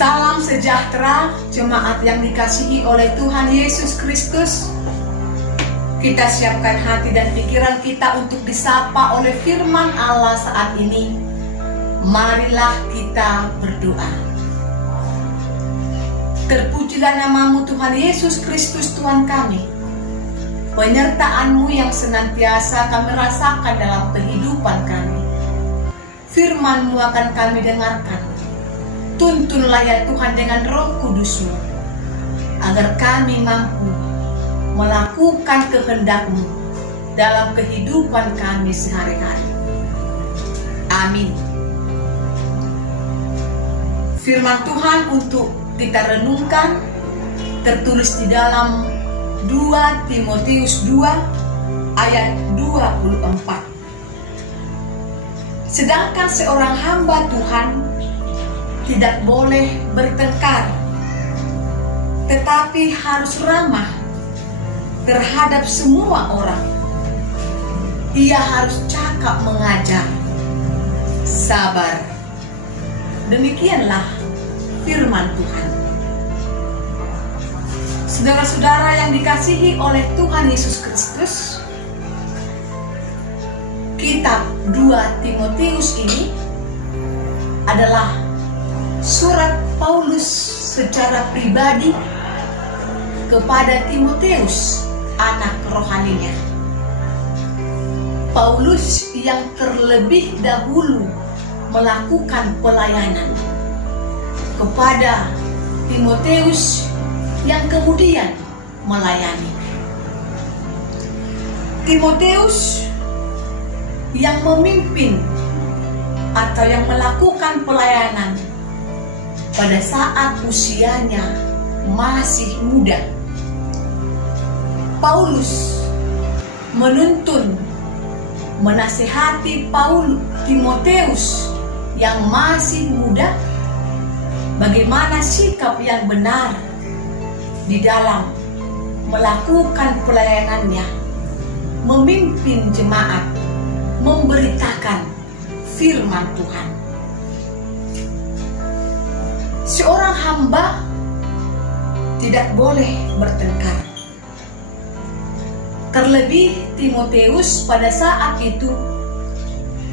Salam sejahtera jemaat yang dikasihi oleh Tuhan Yesus Kristus. Kita siapkan hati dan pikiran kita untuk disapa oleh firman Allah saat ini. Marilah kita berdoa. Terpujilah namamu Tuhan Yesus Kristus Tuhan kami. Penyertaan-Mu yang senantiasa kami rasakan dalam kehidupan kami. Firman-Mu akan kami dengarkan. Tuntunlah ya Tuhan dengan Roh Kudus-Mu, agar kami mampu melakukan kehendak-Mu dalam kehidupan kami sehari-hari. Amin. Firman Tuhan untuk kita renungkan tertulis di dalam 2 Timotius 2 ayat 24. Sedangkan seorang hamba Tuhan tidak boleh bertengkar, tetapi harus ramah terhadap semua orang. Ia harus cakap mengajar, sabar. Demikianlah firman Tuhan. Saudara-saudara yang dikasihi oleh Tuhan Yesus Kristus, kitab 2 Timotius ini adalah surat Paulus secara pribadi kepada Timotius, anak rohaninya. Paulus yang terlebih dahulu melakukan pelayanan kepada Timotius yang kemudian melayani. Timotius yang memimpin atau yang melakukan pelayanan pada saat usianya masih muda. Paulus menuntun, menasihati Timotius yang masih muda bagaimana sikap yang benar di dalam melakukan pelayanannya, memimpin jemaat, memberitakan firman Tuhan. Seorang hamba tidak boleh bertengkar. Terlebih Timotius pada saat itu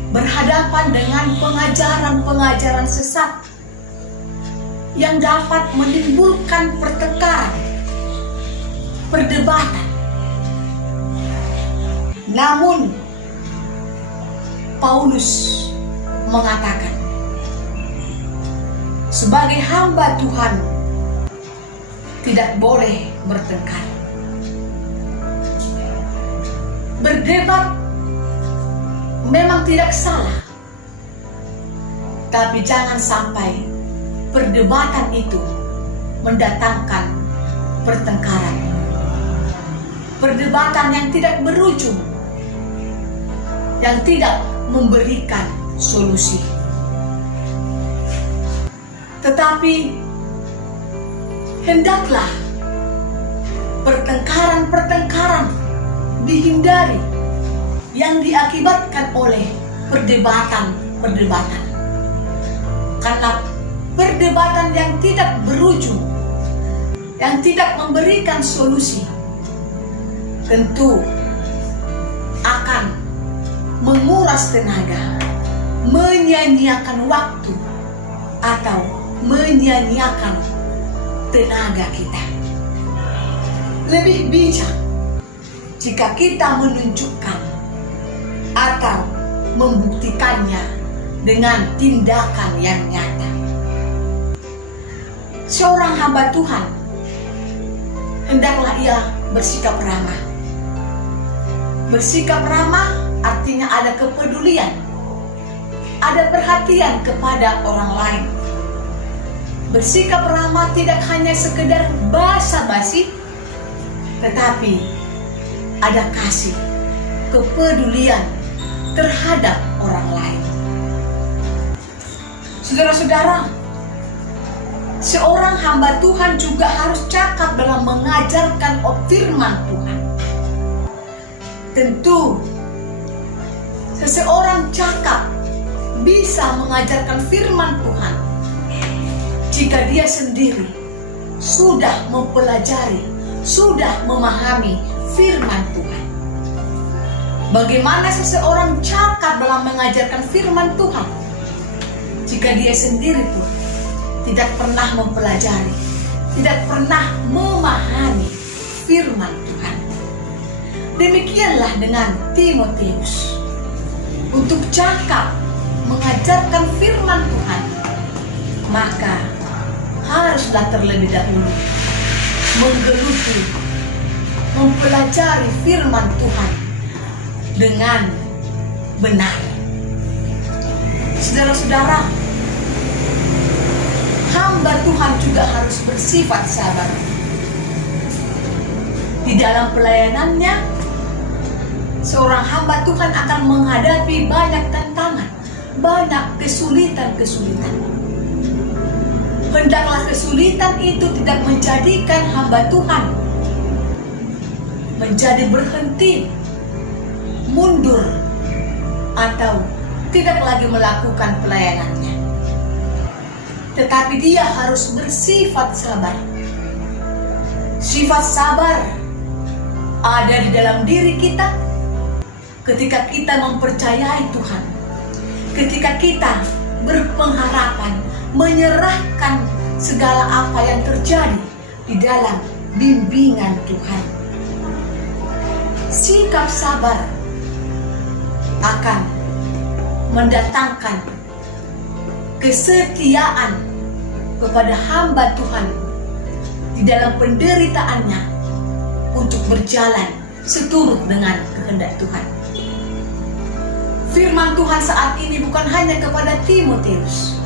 berhadapan dengan pengajaran-pengajaran sesat yang dapat menimbulkan pertengkaran, perdebatan. Namun Paulus mengatakan, sebagai hamba Tuhan tidak boleh bertengkar. Berdebat memang tidak salah, tapi jangan sampai perdebatan itu mendatangkan pertengkaran. Perdebatan yang tidak berujung, yang tidak memberikan solusi. Tetapi hendaklah pertengkaran-pertengkaran dihindari yang diakibatkan oleh perdebatan-perdebatan. Karena perdebatan yang tidak berujung, yang tidak memberikan solusi, tentu akan menguras tenaga, menyia-nyiakan waktu, atau menyia-nyiakan tenaga kita. Lebih bijak jika kita menunjukkan atau membuktikannya dengan tindakan yang nyata. Seorang hamba Tuhan hendaklah ia bersikap ramah. Bersikap ramah artinya ada kepedulian, ada perhatian kepada orang lain. Bersikap ramah tidak hanya sekedar basa-basi, tetapi ada kasih, kepedulian terhadap orang lain. Saudara-saudara, seorang hamba Tuhan juga harus cakap dalam mengajarkan firman Tuhan. Tentu seseorang cakap bisa mengajarkan firman Tuhan jika dia sendiri sudah mempelajari, sudah memahami firman Tuhan. Bagaimana seseorang cakap dalam mengajarkan firman Tuhan jika dia sendiri pun tidak pernah mempelajari, tidak pernah memahami firman Tuhan. Demikianlah dengan Timotius. Untuk cakap mengajarkan firman Tuhan, maka haruslah terlebih dahulu menggeluti, mempelajari firman Tuhan dengan benar. Saudara-saudara, hamba Tuhan juga harus bersifat sabar. Di dalam pelayanannya, seorang hamba Tuhan akan menghadapi banyak tantangan, banyak kesulitan-kesulitan. Hendaklah kesulitan itu tidak menjadikan hamba Tuhan menjadi berhenti, mundur, atau tidak lagi melakukan pelayanannya. Tetapi dia harus bersifat sabar. Sifat sabar ada di dalam diri kita ketika kita mempercayai Tuhan, ketika kita berpengharapan, menyerahkan segala apa yang terjadi di dalam bimbingan Tuhan. Sikap sabar akan mendatangkan kesetiaan kepada hamba Tuhan di dalam penderitaannya untuk berjalan seturut dengan kehendak Tuhan. Firman Tuhan saat ini bukan hanya kepada Timotius,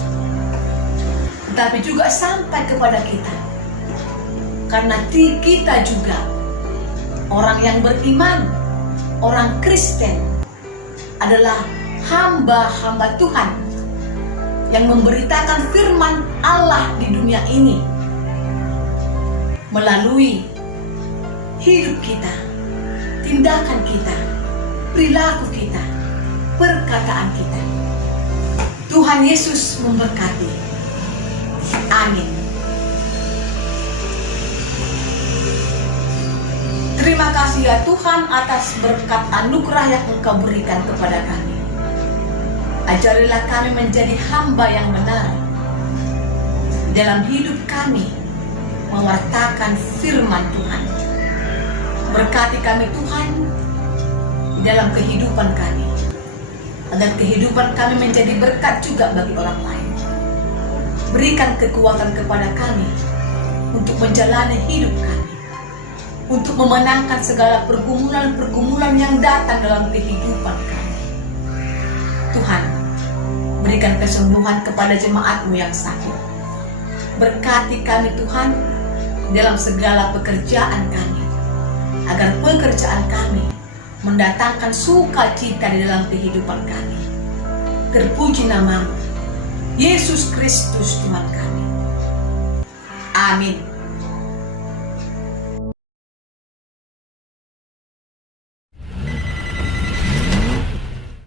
tetapi juga sampai kepada kita. Karena kita juga orang yang beriman, orang Kristen, adalah hamba-hamba Tuhan yang memberitakan firman Allah di dunia ini melalui hidup kita, tindakan kita, perilaku kita, perkataan kita. Tuhan Yesus memberkati. Amin. Terima kasih ya Tuhan atas berkat anugerah yang Engkau berikan kepada kami. Ajarilah kami menjadi hamba yang benar dalam hidup kami, mewartakan firman Tuhan. Berkati kami Tuhan dalam kehidupan kami, agar kehidupan kami menjadi berkat juga bagi orang lain. Berikan kekuatan kepada kami untuk menjalani hidup kami, untuk memenangkan segala pergumulan-pergumulan yang datang dalam kehidupan kami. Tuhan, berikan kesembuhan kepada jemaat-Mu yang sakit. Berkati kami Tuhan dalam segala pekerjaan kami, agar pekerjaan kami mendatangkan sukacita di dalam kehidupan kami. Terpuji nama-Mu, Yesus Kristus Tuhan kami. Amin.